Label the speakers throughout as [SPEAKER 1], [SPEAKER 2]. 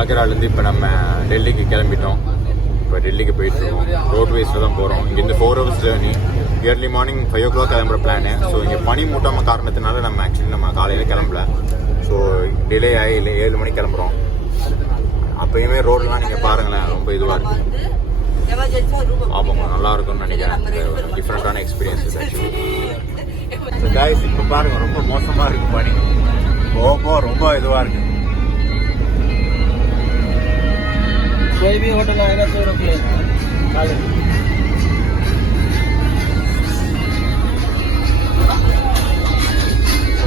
[SPEAKER 1] ஆக்ராலேருந்து இப்போ நம்ம டெல்லிக்கு கிளம்பிட்டோம். இப்போ டெல்லிக்கு போயிட்டு இருக்கோம் ரோட் வேஸில் தான் போகிறோம் இங்கேருந்து four hours journey early morning five o'clock கிளம்புற பிளானு ஸோ இங்கே பனி மூட்டாமல் காரணத்தினால நம்ம ஆக்சுவலி நம்ம காலையில் கிளம்பல. ஸோ டிலே ஆகி இல்லை ஏழு மணிக்கு கிளம்புறோம். அப்பயுமே ரோடெலாம் நீங்கள் பாருங்களேன் ரொம்ப இதுவாக இருக்குது ஆமாம் நல்லா இருக்கும்னு நினைக்கிறேன். டிஃப்ரெண்ட்டான எக்ஸ்பீரியன்ஸ் ஆக்சுவலி கைஸ் இப்போ பாருங்க ரொம்ப மோசமாக இருக்கு பனி. போக ரொம்ப இதுவாக இருக்குது
[SPEAKER 2] कोई भी होटल आएगा सौ रुपये खाली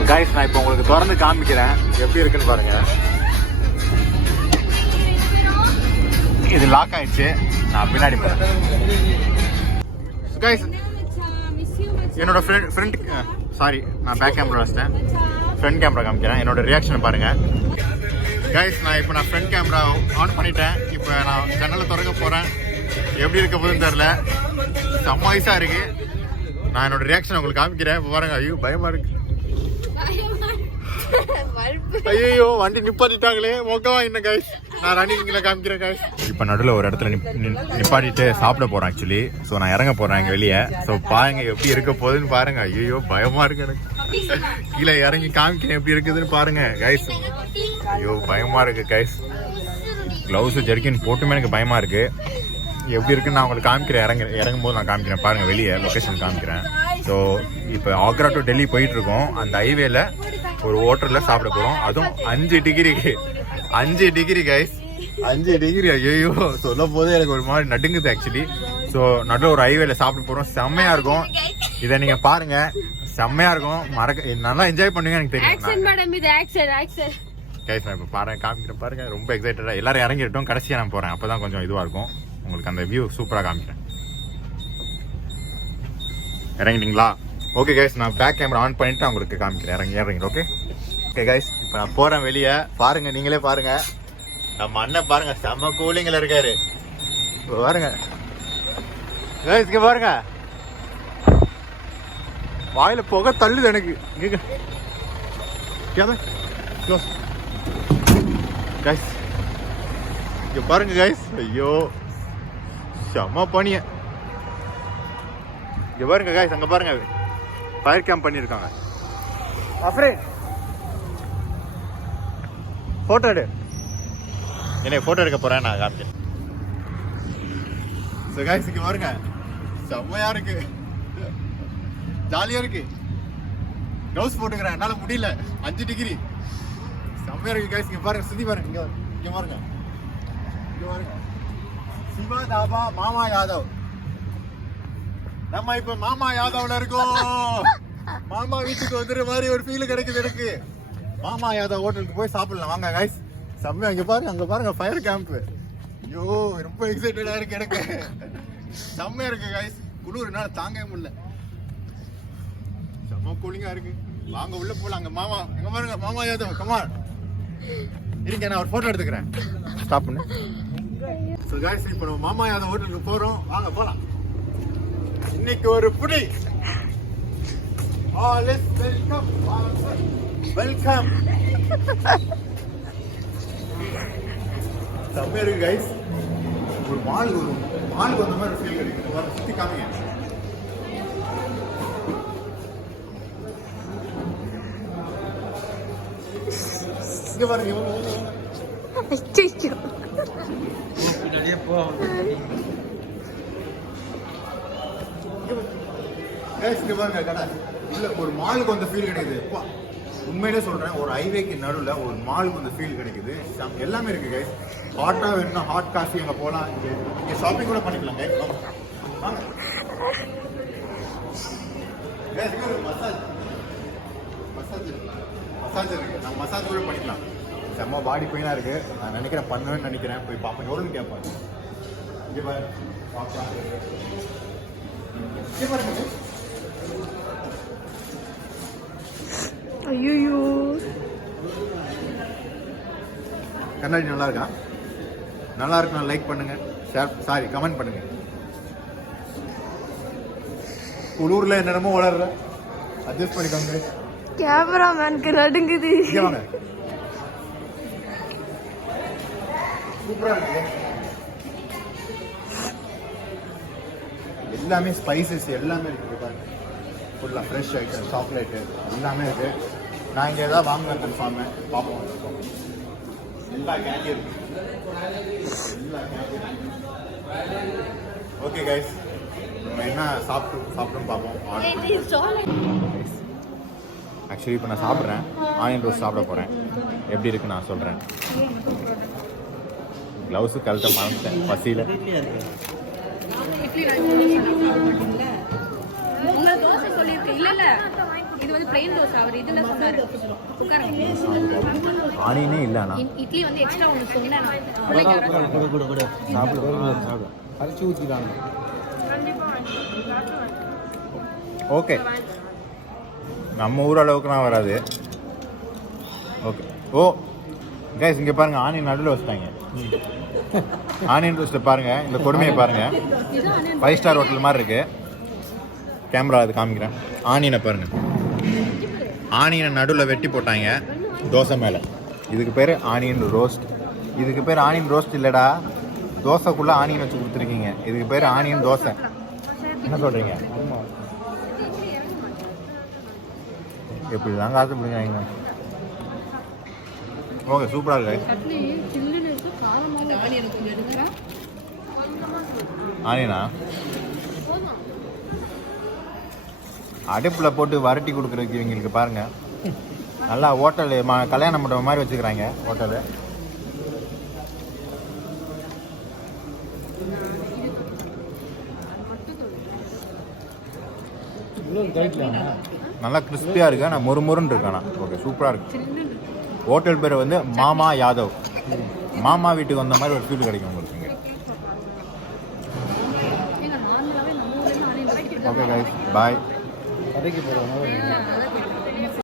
[SPEAKER 1] கைஸ் நான் இப்போ உங்களுக்கு திறந்து காமிக்கிறேன் எப்படி இருக்குன்னு பாருங்க இது லாக் ஆயிடுச்சு நான் பின்னாடி போறேன் கைஸ் என்னோட ஃப்ரெண்ட் ஃப்ரண்ட் சாரி நான் பேக் கேமரா வச்சிட்டேன் ஃப்ரண்ட் கேமரா காமிக்கிறேன் என்னோட ரியாக்ஷன் பாருங்க கைஸ் நான் இப்போ நான் ஃப்ரண்ட் கேமரா ஆன் பண்ணிட்டேன். இப்போ நான் ஜன்னலை திறக்க போகிறேன் எப்படி இருக்க போகுதுன்னு தெரில செம்ம இருக்குது நான் என்னோட ரியாக்ஷன் உங்களுக்கு காமிக்கிறேன். இப்போ பாருங்க. ஐயோ பயமாக இருக்கு. ஐயோ வண்டி நிப்பாட்டிட்டாங்களே. மொக்கவா என்ன கைஸ் நான் ரன்னிங்கில் காமிக்கிறேன் கைஸ் இப்போ நடுவில் ஒரு இடத்துல நிப்பாட்டிட்டு சாப்பிட போகிறோம் ஆக்சுவலி ஸோ நான் இறங்க போகிறேன் இங்க வெளியே. ஸோ பாருங்க எப்படி இருக்க போகுதுன்னு பாருங்க. ஐயோ பயமாக இருக்கு எனக்கு. கீழே இறங்கி காமிக்கிறேன் எப்படி இருக்குதுன்னு பாருங்க கைஸ் ஐயோ பயமா இருக்கு கைஸ் க்ளவுஸ் ஜெர்கின் போட்டுமே எனக்கு பயமா இருக்கு. எப்படி இருக்குன்னு நான் உங்களுக்கு காமிக்கிறேன். இறங்க இறங்கும் போது நான் காமிக்கிறேன். பாருங்க வெளியே லொக்கேஷன் காமிக்கிறேன். ஸோ இப்போ ஆக்ரா டு டெல்லி போயிட்டு இருக்கோம் அந்த ஹைவேல ஒரு ஹோட்டலில் சாப்பிட போகிறோம் அதுவும் அஞ்சு டிகிரிக்கு அஞ்சு டிகிரி கைஸ் அஞ்சு டிகிரி ஐயோ சொல்ல போதே எனக்கு ஒரு மாதிரி நடுங்குது ஆக்சுவலி ஸோ நடுவில் ஒரு ஹைவேல சாப்பிட போகிறோம் செம்மையா இருக்கும். இதை நீங்க பாருங்க. செம்மையா இருக்கும். மறக்க நல்லா என்ஜாய் பண்ணுங்க எனக்கு
[SPEAKER 3] ஆக்சன்
[SPEAKER 1] தெரியும்
[SPEAKER 3] மேடம்
[SPEAKER 1] கைஸ் நான் இப்போ பாருங்க காமிக்கிறேன் பாருங்க. ரொம்ப எக்ஸைட்டடாக எல்லாரும் இறங்கிட்டோம் கடைசியாக நான் போகிறேன் அப்போ தான் கொஞ்சம் இதுவாக இருக்கும். உங்களுக்கு அந்த வியூ சூப்பராக காமிக்கிறேன். இறங்கிட்டீங்களா? ஓகே கைஸ் நான் பேக் கேமரா ஆன் பண்ணிட்டு நான் உங்களுக்கு காமிக்கிறேன். இறங்கி இறங்கிடு ஓகே ஓகே கைஸ் இப்போ நான் போகிறேன் வெளியே. பாருங்க நீங்களே பாருங்க. நம்ம அண்ணன் பாருங்க செம்ம கூலிங்கில் இருக்காரு. இப்போ பாருங்க. கைஸ் இங்க பாருங்க. வாயில புகை தள்ளுது எனக்கு. இங்க க்ளோஸ் கைஸ் இங்க பாருங்க கைஸ் ஐயோ. செம்ம பனிய. இங்க பாருங்க கைஸ் அங்க பாருங்க. ஃபயர் கேம்ப் பண்ணிருக்காங்க. அஃப்ரே. போட்டோ எடு. என்னை போட்டோ எடுக்க போறேன் நான் காமிக்கிறேன். ஸோ கைஸ் இங்க பாருங்க. செம்மையா இருக்கு. ஜாலியா இருக்கு. க்ளவுஸ் போட்டுக்கிறேன். என்னால முடியல. அஞ்சு டிகிரி செம்மையா இருக்கு கைஸ் இங்க பாருங்க சுத்தி பாருங்க இங்க இங்க பாருங்க. இங்க பாருங்க. சிவா தாபா மாமா யாதவ். நம்ம இப்ப மாமா யாதவ்ல இருக்கோம். மாமா வீட்டுக்கு வந்துற மாதிரி ஒரு ஃபீல் கிடைக்குது எனக்கு. மாமா யாதவ் ஹோட்டலுக்கு போய் சாப்பிடலாம். வாங்க கைஸ் செம்மையா இங்க பாருங்க அங்க பாருங்க ஃபயர் கேம்ப் ஐயோ ரொம்ப எக்ஸைட்டடா இருக்கு எனக்கு. செம்மையா இருக்கு கைஸ் குளிர் என்னால தாங்கவே முடியல. செம்ம கூலிங்கா இருக்கு. வாங்க உள்ள போலாம் அங்க மாமா எங்க பாருங்க மாமா யாதவ் கமான் இருங்க நான் ஒரு போட்டோ எடுத்துக்கிறேன். ஸ்டாப் பண்ணு. ஸோ காய்ஸ் இப்போ நம்ம மாமா யாதவ் ஹோட்டலுக்கு போறோம். வாங்க போலாம். இன்னைக்கு ஒரு புடி ஆல் இஸ் வெல்கம் வெல்கம் செம்மையா இருக்கு கைஸ் ஒரு மால் ஒரு மாலுக்கு வந்த மாதிரி ஃபீல் கிடைக்கும். வர சுத்தி காமிங்க. இங்க பாருங்க.
[SPEAKER 2] பின்னாடியே போவோம்
[SPEAKER 1] Guys, இங்க பாருங்க கடை. இல்ல ஒரு மாலுக்கு வந்த ஃபீல் கிடைக்குது. அப்பா, உண்மையிலே சொல்றேன் ஒரு ஹைவேக்கு நடுவுல ஒரு மாலுக்கு வந்த ஃபீல் கிடைக்குது. எல்லாமே இருக்கு கைஸ் ஹாட்டா வேணும்னா ஹாட் காஃபி அங்க போலாம். இங்க இங்க ஷாப்பிங் கூட பண்ணிக்கலாம் கைஸ் மசாஜ் மசாஜ் மசாஜ் இருக்கு. நான் மசாஜ் கூட பண்ணிக்கலாம். செம்ம பாடி பெயினா இருக்கு. நான் நினைக்கிறேன் பண்ணுவேன்னு நினைக்கிறேன். போய் பார்ப்பேன் எவ்வளோன்னு கேட்பேன் இங்க பாரு. இங்க பாருங்க.
[SPEAKER 3] ஐயோ
[SPEAKER 1] கண்ணாடி நல்லா இருக்கா? நல்லா இருக்குன்னா லைக் பண்ணுங்க. ஷேர் சாரி கமெண்ட் பண்ணுங்க. குளூர்ல என்னென்னமோ வளர்ற? அட்ஜஸ்ட் பண்ணிக்கோங்க.
[SPEAKER 3] கேமராமேனுக்கு நடுங்குது.
[SPEAKER 1] இங்க வாங்க சூப்பரா இருக்கு. எல்லாமே ஸ்பைசஸ் எல்லாமே இருக்கு பாருங்க ஃபுல்லாக ஃப்ரெஷ் ஐட்டம் சாக்லேட்டு எல்லாமே இருக்கு. நான் இங்கே ஏதாவது வாங்குவேன் கன்ஃபார்மு பார்ப்போம் எல்லா கேண்டியும் இருக்கு எல்லா கேண்டியும் ஓகே கைஸ் நம்ம என்ன சாப்பிட்டு சாப்பிட்டோம் பார்ப்போம் ஆக்சுவலி இப்போ நான் சாப்பிட்றேன். ஆனியன் ரோஸ் சாப்பிட போகிறேன் எப்படி இருக்கு நான் சொல்கிறேன் க்ளவுஸு கழுத்த மறந்துட்டேன் பசியில். ஆனியனே இல்லைண்ணா
[SPEAKER 3] இட்லி வந்து எக்ஸ்ட்ரா ஒன்று சொன்னேன்
[SPEAKER 2] அரைச்சி ஊற்றிட்டாங்க
[SPEAKER 1] ஓகே. நம்ம ஊர் அளவுக்குலாம் வராது. ஓகே. ஓ கைஸ் இங்கே பாருங்க ஆனியன் நடுவில் வச்சுட்டாங்க. ஆனியன் ரோஸ்ட்டில் பாருங்க இந்த கொடுமையை பாருங்க. ஃபைவ் ஸ்டார் ஹோட்டல் மாதிரி இருக்கு. கேமரா அது காமிக்கிறேன். ஆனியனை பாருங்க. ஆனியனை நடுவில் வெட்டி போட்டாங்க தோசை மேலே. இதுக்கு பேர் ஆனியன் ரோஸ்ட் இதுக்கு பேர் ஆனியன் ரோஸ்ட் இல்லைடா. தோசைக்குள்ளே ஆனியன் வச்சு கொடுத்துருக்கீங்க. இதுக்கு பேர் ஆனியன் தோசை. என்ன சொல்கிறீங்க எப்படி தான் காசு பிடிக்கிறாங்க ஓகே சூப்பராக இருக்கு.
[SPEAKER 3] சட்னி சில்லுன்னு இருக்கு காரமாக ஆனியன் கொஞ்சம் எடுக்கிறேன்
[SPEAKER 1] ஆனியனா? அடுப்பில் போட்டு வரட்டி கொடுக்குறதுக்கு இவங்களுக்கு பாருங்க. நல்லா ஹோட்டல் கல்யாண மண்டபம் மாதிரி வச்சுக்கிறாங்க ஹோட்டலு. நல்லா கிறிஸ்பியாக இருக்கு ஆனால் மொறுமொறுன்னு இருக்கானா ஓகே சூப்பராக இருக்கு. ஹோட்டல் பேர் வந்து மாமா யாதவ். மாமா வீட்டுக்கு வந்த மாதிரி ஒரு ஃபீல் கிடைக்கும் உங்களுக்கு. இங்கே ஓகே கைஸ் பாய்
[SPEAKER 2] கடைக்கு
[SPEAKER 3] அதான்